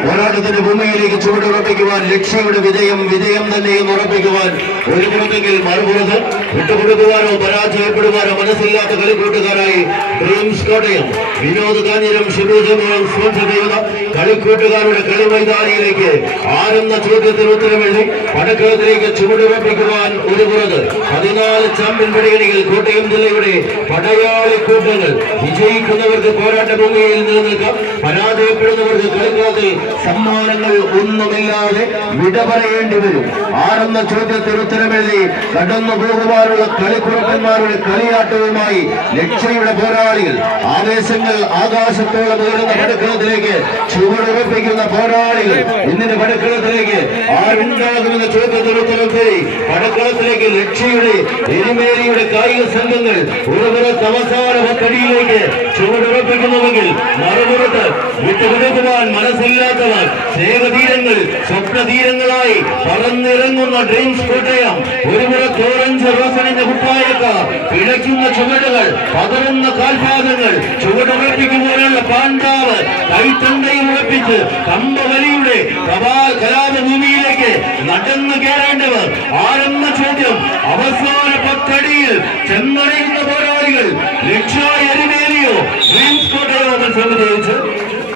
പോരാട്ടത്തിന്റെ ഭൂമിയിലേക്ക് ചുവടുറപ്പിക്കുവാൻ ലക്ഷ്യയുടെ വിജയം തന്നെയും ഉറപ്പിക്കുവാൻ ഒരു പുറത്തെങ്കിൽ മറുപുറത്ത് വിട്ടുകൊടുക്കുവാനോ പരാജയപ്പെടുവാനോ മനസ്സില്ലാത്ത കളിക്കൂട്ടുകാരായി ഡ്രീംസ് കോട്ടയം വിനോദ് കാഞ്ഞിരം ഷിബുജമോൻ സ്പോൺസർ ചെയ്യുന്ന കളിക്കൂട്ടുകാരുടെ കളി മൈതാനിയിലേക്ക് ആരെന്ന ചോദ്യത്തിന് ഉത്തരമെഴുതി പടക്കളത്തിലേക്ക് ചുവടുറപ്പിക്കുവാൻ ഒരു പുറത്ത് 14 ചാമ്പ്യൻ പടയണികൾ കോട്ടയം ജില്ലയുടെ പടയാളി കൂട്ടങ്ങൾ. വിജയിക്കുന്നവർക്ക് പോരാട്ട ഭൂമിയിൽ നിലനിൽക്കാം, പരാജയപ്പെടുന്നവർക്ക് കളിക്കളത്തിൽ സമ്മാനങ്ങൾ ഒന്നുമില്ലാതെ വിട പറയേണ്ടി വരും. ആരെന്ന ചോദ്യത്തിന് ഉത്തരമെഴുതി കടന്നു പോകുവാനുള്ള കളിക്കുറപ്പന്മാരുടെ കളിയാട്ടവുമായി ലക്ഷ്യയുടെ പോരാളികൾ. ആവേശങ്ങൾ ആകാശത്തോളം ഉയരുന്ന പടക്കളത്തിലേക്ക് ചുവടുറപ്പിക്കുന്ന പോരാളികൾ. ഇന്നിന്റെ പടക്കളത്തിലേക്ക് ആരുണ്ടാകുമെന്ന ചോദ്യത്തിന് ഉത്തരം തേടി പടക്കളത്തിലേക്ക് ലക്ഷ്യയുടെ എരിമേലിയുടെ കായിക സംഘങ്ങൾ ഒരു പുറത്ത് അവസാന പത്തടിയിലേക്ക് ചുവടുറപ്പിക്കുന്നുവെങ്കിൽ മറുപുറത്ത് വിട്ടുകൊടുക്കുവാൻ മനസ്സില്ലാത്തവർ സ്നേഹതീരങ്ങൾ സ്വപ്നതീരങ്ങളായി പറന്നിറങ്ങുന്ന ഡ്രീംസ് കോട്ടയം. ഒരു പുറത്ത് ഓറഞ്ച് റോസണിന്റെ കുപ്പായക്കാർ പിഴയ്ക്കുന്ന ചുവടുകൾ, പതറുന്ന കാൽപാദങ്ങൾ, ചുവടുറപ്പിക്കുവാനുള്ള പാണ്ഡാവ് കൈത്തണ്ടയിൽ ഉറപ്പിച്ച് കമ്പവലിയുടെ കലാപഭൂമിയിലേക്ക് നടന്നു കയറേണ്ടവർ ആരെന്ന ചോദ്യം. അവസാന പത്തടിയിൽ ചെന്നടയുന്ന പോരാളികൾ ലക്ഷ്യ എരിമേലിയോ ഡ്രീംസ് കോട്ടയോ മത്സരം ജയിച്ച്